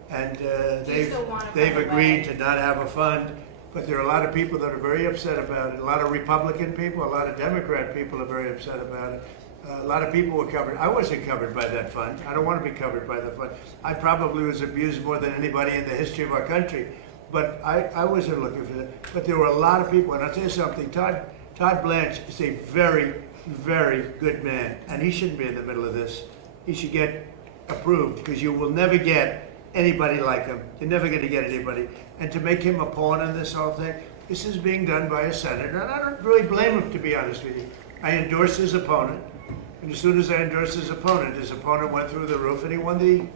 and they've agreed to not have a fund. But there are a lot of people that are very upset about it. A lot of Republican people, a lot of Democrat people are very upset about it. A lot of people were covered. I wasn't covered by that fund. I don't want to be covered by the fund. I probably was abused more than anybody in the history of our country. But I wasn't looking for that. But there were a lot of people, and I'll tell you something. Todd Blanche is a very, very good man, and he shouldn't be in the middle of this. He should get approved, because you will never get anybody like him. You're never going to get anybody. And to make him a pawn in this whole thing, this is being done by a senator, and I don't really blame him, to be honest with you. I endorsed his opponent, and as soon as I endorsed his opponent went through the roof, and he won the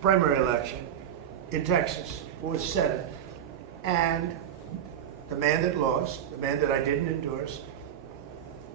primary election in Texas for the Senate. And the man that lost, the man that I didn't endorse,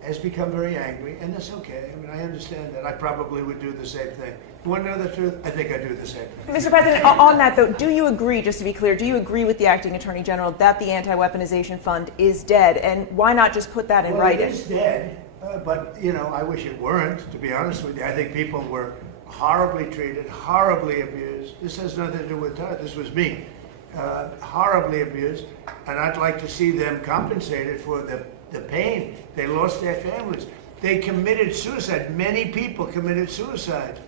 has become very angry, and that's okay. I understand that. I probably would do the same thing. You want to know the truth? I think I do the same thing. Mr. President, on that though, do you agree, just to be clear, do you agree with the acting attorney general that the anti-weaponization fund is dead? And why not just put that in writing? It is dead, but I wish it weren't, to be honest with you. I think people were horribly treated, horribly abused. This has nothing to do with Todd. This was me. Horribly abused, and I'd like to see them compensated for the pain. They lost their families. They committed suicide. Many people committed suicide.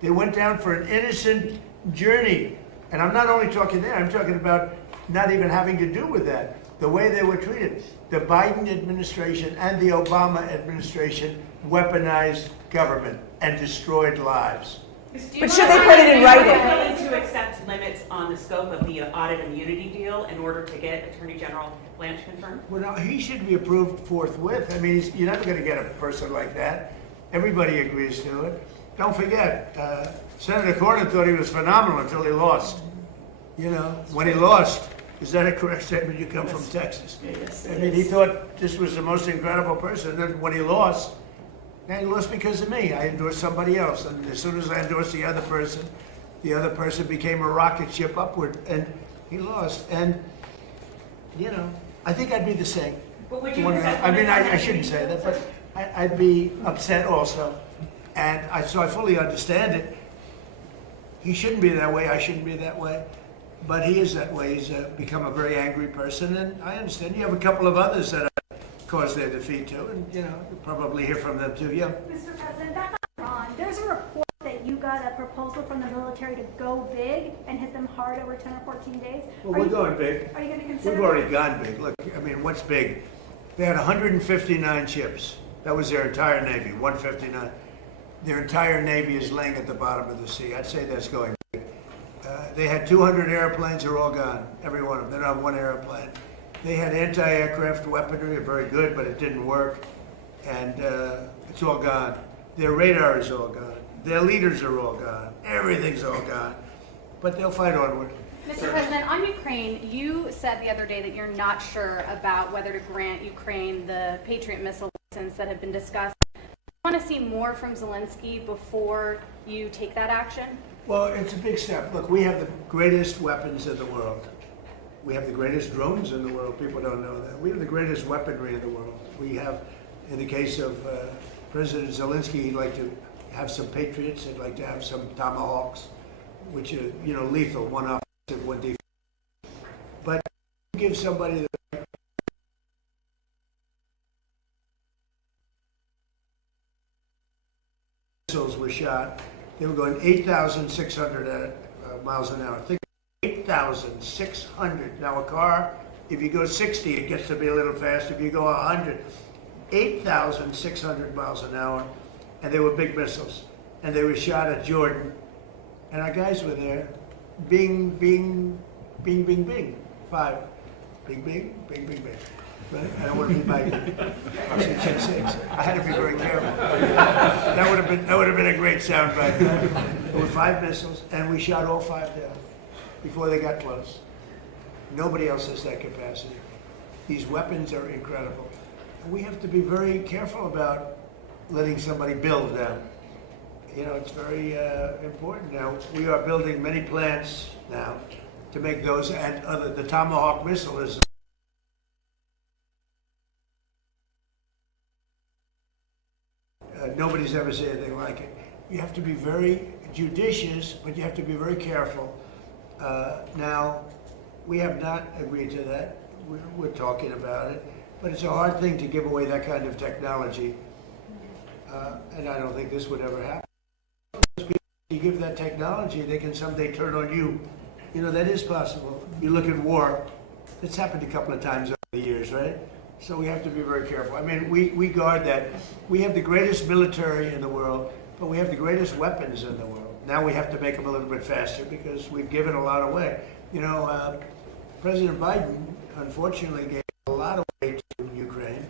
They went down for an innocent journey. And I'm not only talking there, I'm talking about not even having to do with that. The way they were treated. The Biden administration and the Obama administration weaponized government and destroyed lives. But should they put it in writing? Are you willing to accept limits on the scope of the audit immunity deal in order to get Attorney General Blanche confirmed? Well, no, he should be approved forthwith. I mean, you're never going to get a person like that. Everybody agrees to it. Don't forget, Senator Cornyn thought he was phenomenal until he lost. You know, when he lost, is that a correct statement? You come from Texas. Yes, I mean, he thought this was the most incredible person. Then when he lost, he lost because of me. I endorsed somebody else. And as soon as I endorsed the other person became a rocket ship upward. And he lost. And, you know, I think I'd be the same. But would you accept I mean, limits on I shouldn't say that, but I'd be upset also. And so I fully understand it. He shouldn't be that way. I shouldn't be that way. But he is that way. He's become a very angry person, and I understand. You have a couple of others that caused their defeat too, and you know, you'll probably hear from them too. Yeah. Mr. President, back on Iran, there's a report that you got a proposal from the military to go big and hit them hard over 10 or 14 days. Well, we're going big. Are you going to consider? We've already gone big. Look, I mean, what's big? They had 159 ships. That was their entire Navy, 159. Their entire Navy is laying at the bottom of the sea. I'd say that's going big. They had 200 airplanes, they're all gone, every one of them. They don't have one airplane. They had anti-aircraft weaponry, very good, but it didn't work. And it's all gone. Their radar is all gone. Their leaders are all gone. Everything's all gone. But they'll fight onward. Mr. President, on Ukraine, you said the other day that you're not sure about whether to grant Ukraine the Patriot missile license that have been discussed. Do you want to see more from Zelensky before you take that action? Well, it's a big step. Look, we have the greatest weapons in the world. We have the greatest drones in the world. People don't know that. We have the greatest weaponry in the world. We have, in the case of President Zelensky, he'd like to have some Patriots. He'd like to have some Tomahawks, which are, you know, lethal, one offensive, one defensive. But give somebody the missiles were shot. They were going 8,600 miles an hour. Think 8,600. Now a car, if you go 60, it gets to be a little fast. If you go 100, 8,600 miles an hour, and they were big missiles. And they were shot at Jordan. And our guys were there. Bing, bing, bing, bing, bing. 5. Bing, bing, bing, bing, bing. Right? I don't want to be biting. I had to be very careful. That would have been a great sound bite. There were 5 missiles, and we shot all 5 down before they got close. Nobody else has that capacity. These weapons are incredible. And we have to be very careful about letting somebody build them. You know, it's very important now. We are building many plants now to make those, and the Tomahawk missile is nobody's ever seen anything like it. You have to be very judicious, but you have to be very careful. Now, we have not agreed to that. We're talking about it, but it's a hard thing to give away that kind of technology, and I don't think this would ever happen. You give that technology, they can someday turn on you. You know, that is possible. You look at war, it's happened a couple of times over the years, right? So we have to be very careful. I mean, we guard that. We have the greatest military in the world, but we have the greatest weapons in the world. Now we have to make them a little bit faster because we've given a lot away. You know, President Biden, unfortunately, gave a lot away to Ukraine,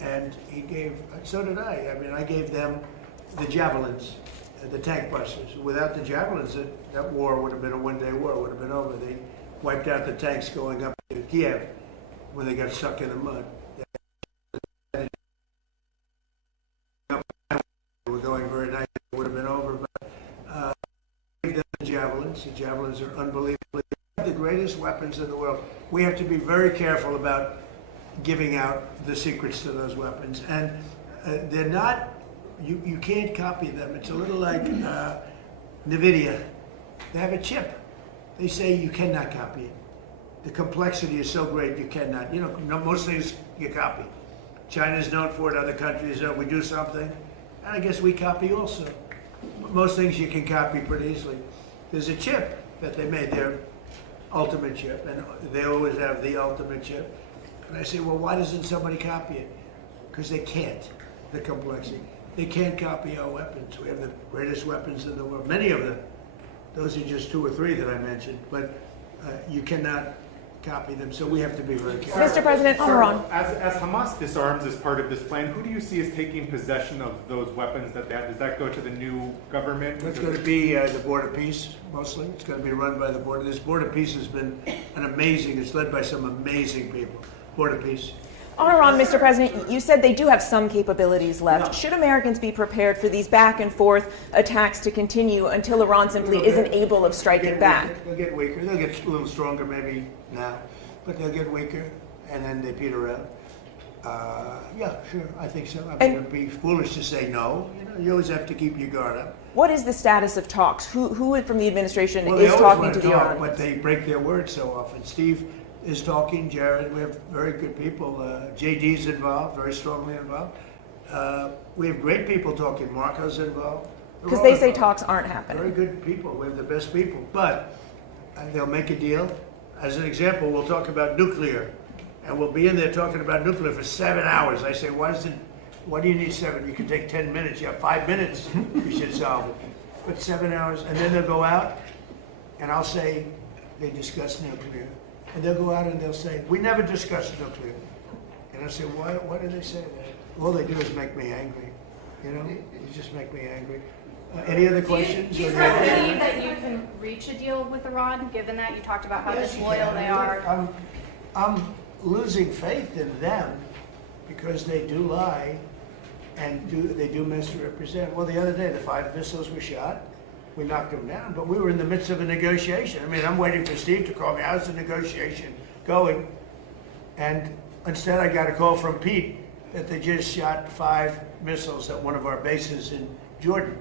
and he gave, so did I. I mean, I gave them the javelins, the tank busters. Without the javelins, that war would have been a one-day war. It would have been over. They wiped out the tanks going up to Kiev when they got stuck in the mud. They were going very nice. It would have been over, but gave them the javelins. The javelins are unbelievably the greatest weapons in the world. We have to be very careful about giving out the secrets to those weapons, and they're not. You can't copy them. It's a little like NVIDIA. They have a chip. They say you cannot copy it. The complexity is so great you cannot. You know, most things you copy. China's known for it. Other countries, we do something, and I guess we copy also. Most things you can copy pretty easily. There's a chip that they made, their ultimate chip, and they always have the ultimate chip. And I say, well, why doesn't somebody copy it? Because they can't. The complexity. They can't copy our weapons. We have the greatest weapons in the world, many of them. Those are just 2 or 3 that I mentioned, but you cannot copy them, so we have to be very careful. Mr. President, Iran. As Hamas disarms as part of this plan, who do you see as taking possession of those weapons that they have? Does that go to the new government? It's going to be the Board of Peace, mostly. It's going to be run by the Board. This Board of Peace has been it's led by some amazing people. Board of Peace. On Iran, Mr. President, you said they do have some capabilities left. No. Should Americans be prepared for these back and forth attacks to continue until Iran simply isn't able of striking back? They'll get weaker. They'll get a little stronger maybe now, but they'll get weaker, and then they peter out. Yeah, sure, I think so. I mean, it'd be foolish to say no. You know, you always have to keep your guard up. What is the status of talks? Who from the administration Well, they is always talking want to to the talk, Iranians? but they break their word so often. Steve is talking, Jared, we have very good people. JD's involved, very strongly involved. We have great people talking. Marco's involved. They're Because all they say involved. talks aren't happening. Very good people. We have the best people. But they'll make a deal. As an example, we'll talk about nuclear. And we'll be in there talking about nuclear for 7 hours. I say, why do you need 7? You can take 10 minutes. You have 5 minutes. You should solve it. But 7 hours. And then they'll go out, and I'll say, they discuss nuclear. And they'll go out and they'll say, we never discussed nuclear. And I say, why do they say that? All they do is make me angry. You know, you just make me angry. Any other questions? Do you believe that you can reach a deal with Iran, given that you talked about how Yes, disloyal you can. they are? I'm losing faith in them because they do lie and they do misrepresent. Well, the other day, the 5 missiles were shot. We knocked them down, but we were in the midst of a negotiation. I mean, I'm waiting for Steve to call me. How's the negotiation going? And instead, I got a call from Pete that they just shot 5 missiles at one of our bases in Jordan.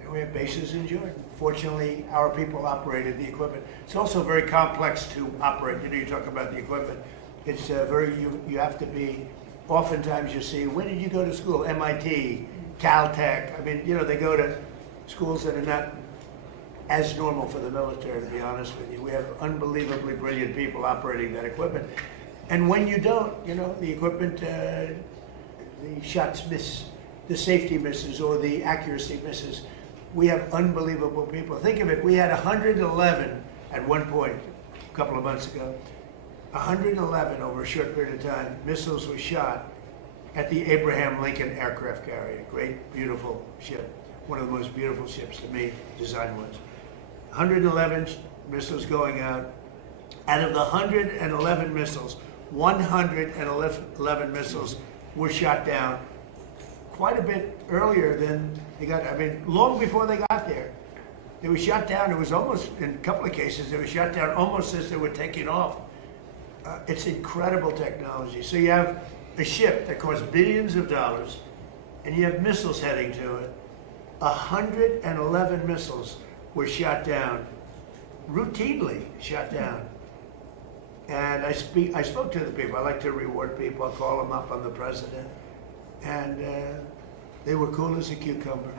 And we have bases in Jordan. Fortunately, our people operated the equipment. It's also very complex to operate. You know, you talk about the equipment. It's you have to be, oftentimes you see, when did you go to school? MIT, Caltech. I mean, you know, they go to schools that are not as normal for the military, to be honest with you. We have unbelievably brilliant people operating that equipment. And when you don't, you know, the equipment, the shots miss, the safety misses, or the accuracy misses. We have unbelievable people. Think of it, we had 111 at one point, a couple of months ago. 111 over a short period of time, missiles were shot at the Abraham Lincoln aircraft carrier. Great, beautiful ship. One of the most beautiful ships to me, design-wise. 111 missiles going out. Out of the 111 missiles, 111 missiles were shot down quite a bit earlier than they got, I mean, long before they got there. They were shot down, it was almost, in a couple of cases, they were shot down almost as they were taking off. It's incredible technology. So you have a ship that costs billions of dollars, and you have missiles heading to it. 111 missiles were shot down, routinely shot down. And I spoke to the people. I like to reward people. I call them up. I'm the president. And they were cool as a cucumber.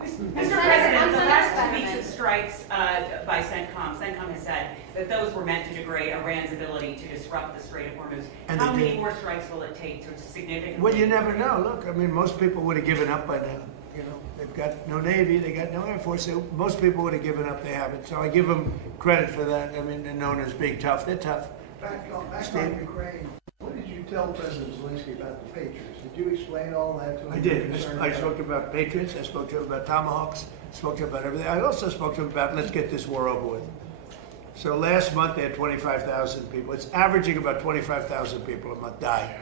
Mr. President, the last 2 weeks of strikes by CENTCOM has said that those were meant to degrade Iran's ability to disrupt the Strait of Hormuz. And How they many did. more strikes will it take to significantly? Well, you never know. Look, I mean, most people would have given up by now. You know, they've got no Navy, they got no Air Force. So most people would have given up. They haven't. So I give them credit for that. I mean, they're known as being tough. They're tough. Back on Ukraine, what did you tell President Zelensky about the Patriots? Did you explain all that to him? I did. I spoke about Patriots. I spoke to him about Tomahawks. I spoke to him about everything. I also spoke to him about, let's get this war over with. So last month they had 25,000 people. It's averaging about 25,000 people a month die.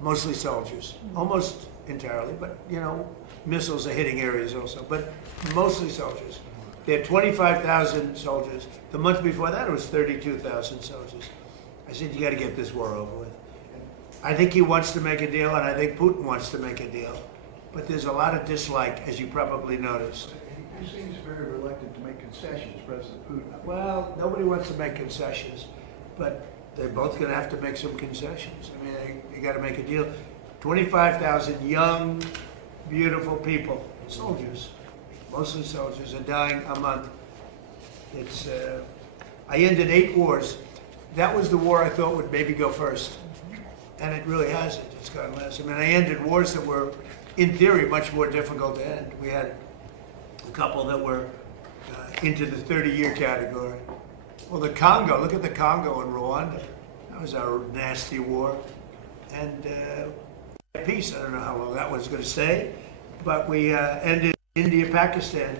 Mostly soldiers. Almost entirely, but you know, missiles are hitting areas also, but mostly soldiers. They had 25,000 soldiers. The month before that it was 32,000 soldiers. I said, you got to get this war over with. I think he wants to make a deal, and I think Putin wants to make a deal. But there's a lot of dislike, as you probably noticed. He seems very reluctant to make concessions, President Putin. Well, nobody wants to make concessions, but they're both going to have to make some concessions. I mean, you got to make a deal. 25,000 young, beautiful people, soldiers, mostly soldiers, are dying a month. It's. I ended 8 wars. That was the war I thought would maybe go first. And it really hasn't. It's gone less. I mean, I ended wars that were in theory, much more difficult to end. We had a couple that were into the 30-year category. Well, the Congo, look at the Congo and Rwanda. That was our nasty war. And peace, I don't know how long that was going to stay, but we ended India, Pakistan.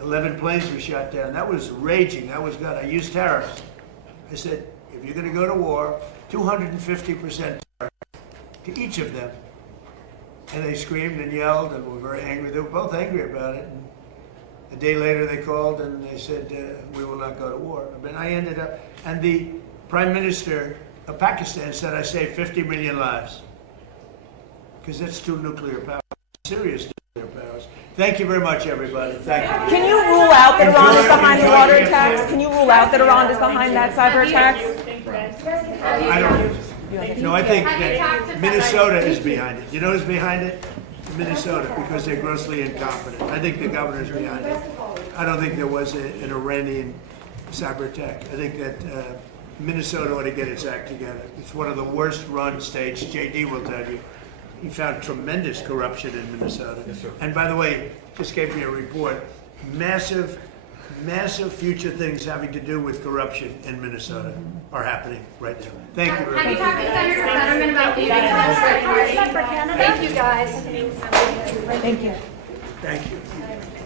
11 planes were shot down. That was raging. That was good. I used tariffs. I said, if you're going to go to war, 250% tariffs to each of them. And they screamed and yelled and were very angry. They were both angry about it. And a day later they called and they said, we will not go to war. I mean, I ended up, and the Prime Minister of Pakistan said I saved 50 million lives. Because that's 2 nuclear powers, serious nuclear powers. Thank you very much, everybody. Thank you. Can you rule out that Iran is behind the Enjoy water the attacks? Can you rule out that Iran is behind that cyber attack? I don't. No, I think that Minnesota is behind it. You know who's behind it? Minnesota, because they're grossly incompetent. I think the governor's behind it. I don't think there was an Iranian cyber attack. I think that Minnesota ought to get its act together. It's one of the worst run states. JD will tell you. He found tremendous corruption in Minnesota. Yes, sir. And by the way, just gave me a report. Massive future things having to do with corruption in Minnesota are happening right now. Thank you very Have you much. talked to Senator Fetterman about leaving the district party? For Canada? Thank you, guys. Thank you. Thank you.